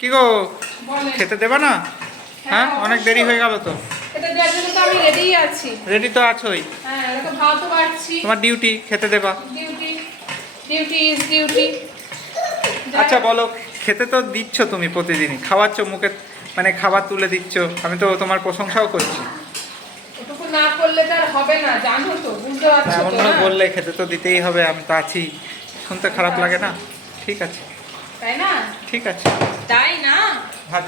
কি গো, খেতে দেবা না? হ্যাঁ, অনেক দেরি হয়ে গেল তো। এটা দেওয়ার জন্য তো আমি রেডিই আছি। রেডি তো আছোই। হ্যাঁ, এটা ভাতও বাড়ছি। তোমার ডিউটি খেতে দেবা। Duty duty is duty. আচ্ছা বলো, খেতে তো দিচ্ছ তুমি প্রতিদিনই, খাওয়াচ্ছ মুখে, মানে খাবার তুলে দিচ্ছ, আমি তো তোমার প্রশংসাও করছি। ওটুকু না করলে তো আর হবে না, জানো তো, বুঝতে পারছো এমন তো ভাবে না? বললে খেতে তো দিতেই হবে, আমি তো আছি। শুনতে খারাপ লাগে না? ঠিক আছে, তাই না? ঠিক আছে। তাই না? ভাত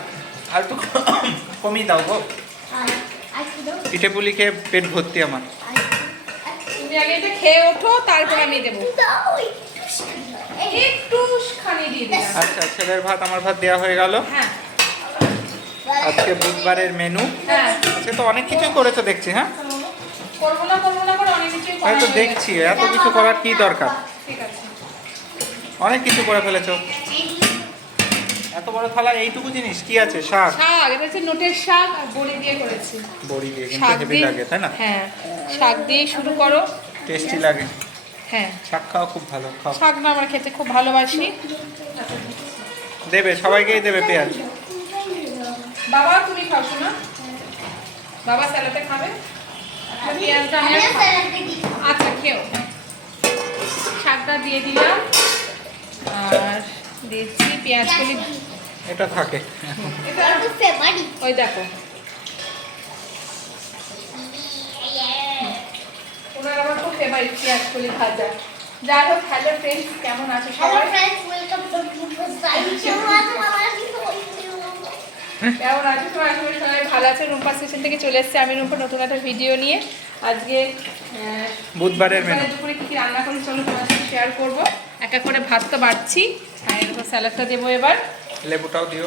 আর একটু কমিয়ে দাও গো, পিঠে পুলি খেয়ে পেট ভর্তি আমার। তুমি আগে এটা খেয়ে ওঠো, তারপর আমি দেবো। একটু খানি দিয়ে দিলাম। আচ্ছা, ছেলের ভাত আমার ভাত দেওয়া হয়ে গেল। হ্যাঁ আজকে বুধবারের মেনু। হ্যাঁ, আজকে তো অনেক কিছুই করেছো দেখছি। হ্যাঁ, করবো না করে অনেক কিছুই করা হয়তো হয়ে দেখছি, গেছে। এত কিছু করার কি দরকার? ঠিক আছে। অনেক কিছু করে ফেলেছো। এত বড় থালা, এইটুকু জিনিস কি আছে? শাক, শাক, এটা হচ্ছে নোটের শাক আর বড়ি দিয়ে করেছি। বড়ি দিয়ে কিন্তু শাক হেভি দিয়ে, লাগে, তাই না? হ্যাঁ, শাক দিয়ে শুরু করো। টেস্টি লাগে। হ্যাঁ, শাক খাওয়া খুব ভালো, খাও। শাক না আমার খেতে খুব ভালোবাসি। দেবে, সবাইকেই দেবে পেঁয়াজ। বাবা তুমি খাও শোনা, বাবা স্যালাডে খাবে। আর পেঁয়াজটা আমি আর খাবো। আচ্ছা খেও। শাকটা দিয়ে দিলাম আর দিচ্ছি পেঁয়াজ কলি। এটা থাকে। ওই দেখো, ওনার আমার খুব ফেভারিট পেঁয়াজ কলি ভাজা। যাই হোক, হ্যালো ফ্রেন্ডস, কেমন আছো সবাই? কেমন আছো সবাই? আশা করি সবাই ভালো আছে। রুম্পা স্টেশন থেকে চলে এসেছে আমি, রুম্পা, নতুন একটা ভিডিও নিয়ে। আজকে বুধবারের মেনু। দুপুরে কী কী রান্না করি চলো তোমার সাথে শেয়ার করবো। এক এক করে ভাত তো বাড়ছি, আর এরকম স্যালাডটা দেবো এবার। লেবুটাও দিও।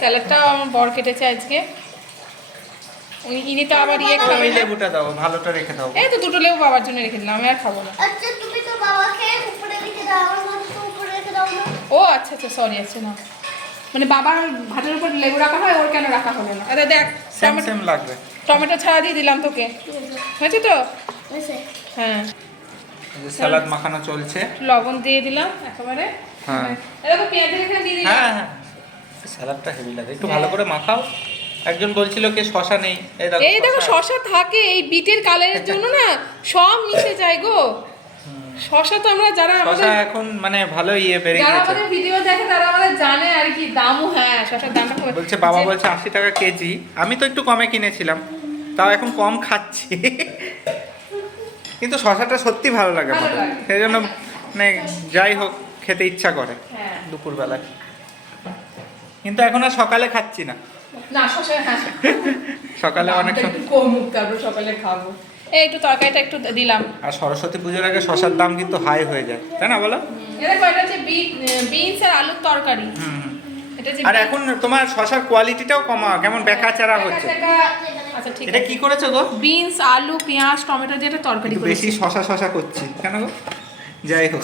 স্যালাডটাও আমার বর কেটেছে আজকে। ইনি তো আবার ইয়ে খাবে ওই না। লেবুটা দাও, ভালোটা রেখে দাও। এই তো দুটো লেবু বাবার জন্য রেখে দিলাম, আমি আর খাবো না। আচ্ছা তুমি তো বাবাকে উপরে রেখে দাও, আমার মাকে তো উপরে রেখে দাও না। ও আচ্ছা আচ্ছা, সরি, আচ্ছা না, মানে বাবার ভাতের উপর লেবু রাখা হয়, ওর কেন রাখা হলো না? আরে দেখ, সেম সেম লাগবে। টমেটো ছাড়া দিয়ে দিলাম তোকে, হয়েছে তো? হয়েছে? হ্যাঁ, এই যে সালাদ মাখানো চলছে। লবণ দিয়ে দিলাম একেবারে। হ্যাঁ। এরকম পেঁয়াজের এখানে দিয়ে দিলাম। হ্যাঁ, সালাদটা হেভি লাগে, একটু ভালো করে মাখাও। একজন বলছিল কি শশা নেই, এই দেখো শশা থাকে, এই বিটের কালারের জন্য না সব মিশে যায় গো। শশা তো আমরা যারা শশা এখন মানে ভালো ইয়ে বেড়ে যারা গেছে। আমাদের ভিডিও দেখে তারা আমাদের জানে আর কি, দামও, হ্যাঁ শশার দামটা খুব। বলছে বাবা বলছে 80 টাকা কেজি, আমি তো একটু কমে কিনেছিলাম, তাও এখন কম খাচ্ছি। কিন্তু শশাটা সত্যি ভালো লাগে ভালো আমার, লাগে। সেই জন্য মানে যাই হোক খেতে ইচ্ছা করে হ্যাঁ। দুপুরবেলায়। কিন্তু এখন আর সকালে খাচ্ছি না, না শশা, হ্যাঁ সকালে অনেক দামটা একটু কমুক, তারপর সকালে খাবো। এই একটু তরকারিটা একটু দিলাম। আর সরস্বতী পুজোর আগে শশার দাম কিন্তু হাই হয়ে যায়, তাই না বলো? এটা হচ্ছে বিনস আর আলুর তরকারি। এটা হচ্ছে আর এখন তোমার শশার কোয়ালিটিটাও কমা, কেমন বেকাচারা হচ্ছে। আচ্ছা ঠিক এটা আছে। কি করেছো গো? বিনস, আলু, পেঁয়াজ, টমেটো দিয়ে একটা তরকারি একটু করেছি। বেশি শশা করছি কেন গো? যাই হোক,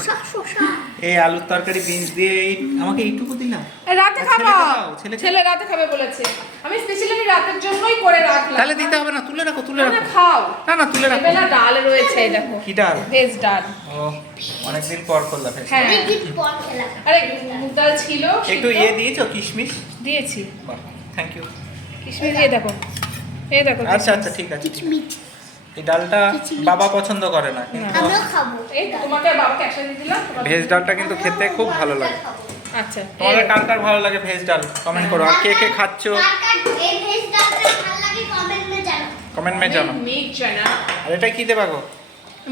এই আলুর তরকারি বিনস দিয়ে আমাকে এইটুকু দিলাম। রাতে আর খাবা, ছেলেকে দাও, ছেলেকে। ছেলে রাতে খাবে বলেছে। আমি স্পেশালি রাতের জন্যই করে রাখলাম। তাহলে দিতে হবে না, তুলে রাখো, তুলে না, রাখো। না, খাও। না তুলে রাখো। এবেলা ডাল রয়েছে, এই দেখো। কি ডাল? ভেজ ডাল। ও, অনেকদিন পর করলাম। হ্যাঁ। অনেকদিন পর খেলাম। আরে মুগ ডাল ছিল, একটু সিদ্ধ। ইয়ে দিয়েছো, কিশমিশ? দিয়েছি। বাহ, থ্যাংক ইউ। কিশমিশ দিয়ে দেখো, এই দেখো। আচ্ছা আচ্ছা, ঠিক আছে। কিচমিচ। এই ডালটা বাবা পছন্দ করে না, কিন্তু আমিও খাবো। এই তোমাকে আর বাবাকে একসাথে দিয়ে দিলাম। ভেজ ডালটা কিন্তু খেতে খুব ভালো লাগে। আচ্ছা, তোমাদের কার কার ভালো লাগে ভেজ ডাল কমেন্ট করো, আর কে কে খাচ্ছো কার কার এই ভেজ ডালটা ভালো লাগে কমেন্ট মে জানাও। কমেন্ট মে জানাও। মিট চানা। আর এটা কি দেবা গো?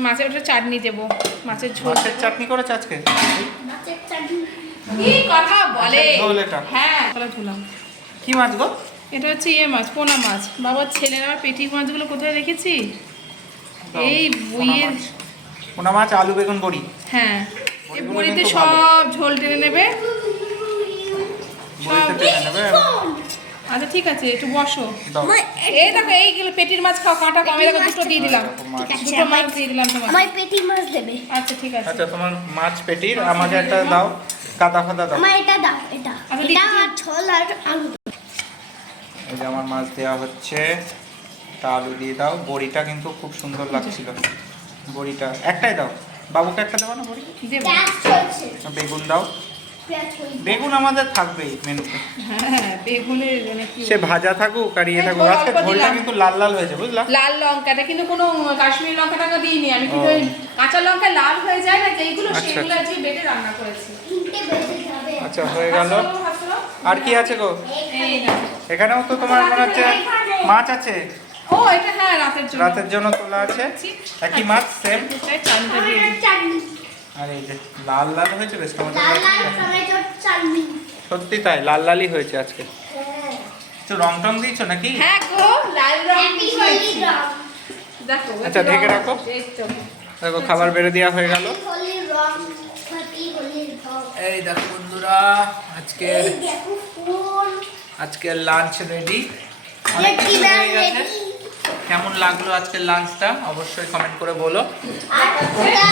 মাছের ওটা চাটনি দেবো, মাছের ঝোল। মাছের চাটনি করেছো আজকে? মাছের চাটনি। কি কথা বলে? মাছের ঝোল এটা? হ্যাঁ, তাহলে ধুলাম। কি মাছ গো? এটা হচ্ছে ইয়ে মাছ, পোনা মাছ। বাবার ছেলের আমার পেটি মাছগুলো কোথায় রেখেছি? এই বইয়ের। পোনা মাছ, আলু, বেগুন, বড়ি। হ্যাঁ, এই বড়িগুলো বড়িতে কিন্তু সব ঝোল টেনে নেবে। বড়িতে টেনে নেবে। আচ্ছা ঠিক আছে, একটু বসো। দাও। এই দেখো, এইগুলো পেটির মাছ খাও, কাঁটা কম। এই দেখো, দুটো দিয়ে দিলাম, মাছ। দুটো মাছ দিয়ে দিলাম তোমাকে। আমার পেটি মাছ দেবে। আচ্ছা ঠিক আছে। আচ্ছা, তোমার মাছ পেটির আমাকে একটা দাও, কাদা ফাদা দাও। আমার এটা দাও, এটা। আচ্ছা, এটা দিচ্ছি। আর ঝোল আর আলু। এই যে আমার মাছ দেওয়া হচ্ছে, তা আলু দিয়ে দাও। বড়িটা কিন্তু খুব সুন্দর লাগছিল, বড়িটা একটাই দাও। বাবুকে একটা দেবো না বড়ি? দেবো। গ্যাস চলছে। বেগুন দাও। পেঁয়াজ করি বেগুন আমাদের থাকবেই মেনুতে, হ্যাঁ বেগুনের মানে কি সে ভাজা থাকুক আর ইয়ে এই থাকুক। ঝোল আজকে অল্প ঝোলটা দিলাম। কিন্তু লাল লাল হয়েছে বুঝলা। লাল লঙ্কাটা কিন্তু কোনো কাশ্মীরি লঙ্কাটা দিইনি আমি, কিন্তু ও। ওই কাঁচা লঙ্কা লাল হয়ে যায় না যেইগুলো, আচ্ছা, সেগুলো আচ্ছা। আজকে বেটে রান্না করেছি। 3টে বেজে যাবে আচ্ছা হয়ে গেল। হাসলো। আর কি আছে গো? এই না। এখানেও তো তোমার মনে হচ্ছে মাছ আছে, ও এটা হ্যাঁ রাতের জন্য। রাতের জন্য তোলা আছে। একই মাছ সেম। চালটা দিয়ে দিই। চাটনি আর এই যে লাল লাল হয়েছে বেশ টমেটো লাল লাল দিয়ে। টমেটোর চাটনি সত্যি তাই লাল লালই হয়েছে আজকে। হ্যাঁ একটু রং টং দিয়েছো নাকি? হ্যাঁ গো লাল রং হ্যাপি হয়েছে। হোলি রং দেখো আচ্ছা, একটু ঢেকে রং রাখো। এই তো। দেখো খাবার বেড়ে দেওয়া হয়ে গেল। হ্যাপি হোলি রং হ্যাপি হোলি রং এই দেখো বন্ধুরা আজকে এই দেখো ফুল আজকের লাঞ্চ রেডি। যে অনেক কিছু ডিনার হয়ে গেছে। রেডি কেমন লাগলো আজকের লাঞ্চটা অবশ্যই কমেন্ট করে বলো। আর ওটা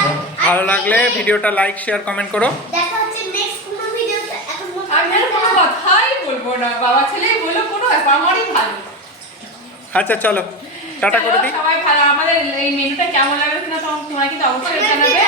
ভালো লাগলে ভিডিওটা লাইক শেয়ার কমেন্ট করো। দেখা হচ্ছে নেক্সট কোনো ভিডিওতে। এখন আমি আর কোনো কথাই বলবো না, বাবা ছেলেই বলো কোনো ব্যাপার, আমারই ভালো। আচ্ছা চলো টাটা করে চলো, দিই। সবাই ভালো। আমাদের এই মেনুটা কেমন লাগলো কিনা তোমরা কিন্তু অবশ্যই জানাবে।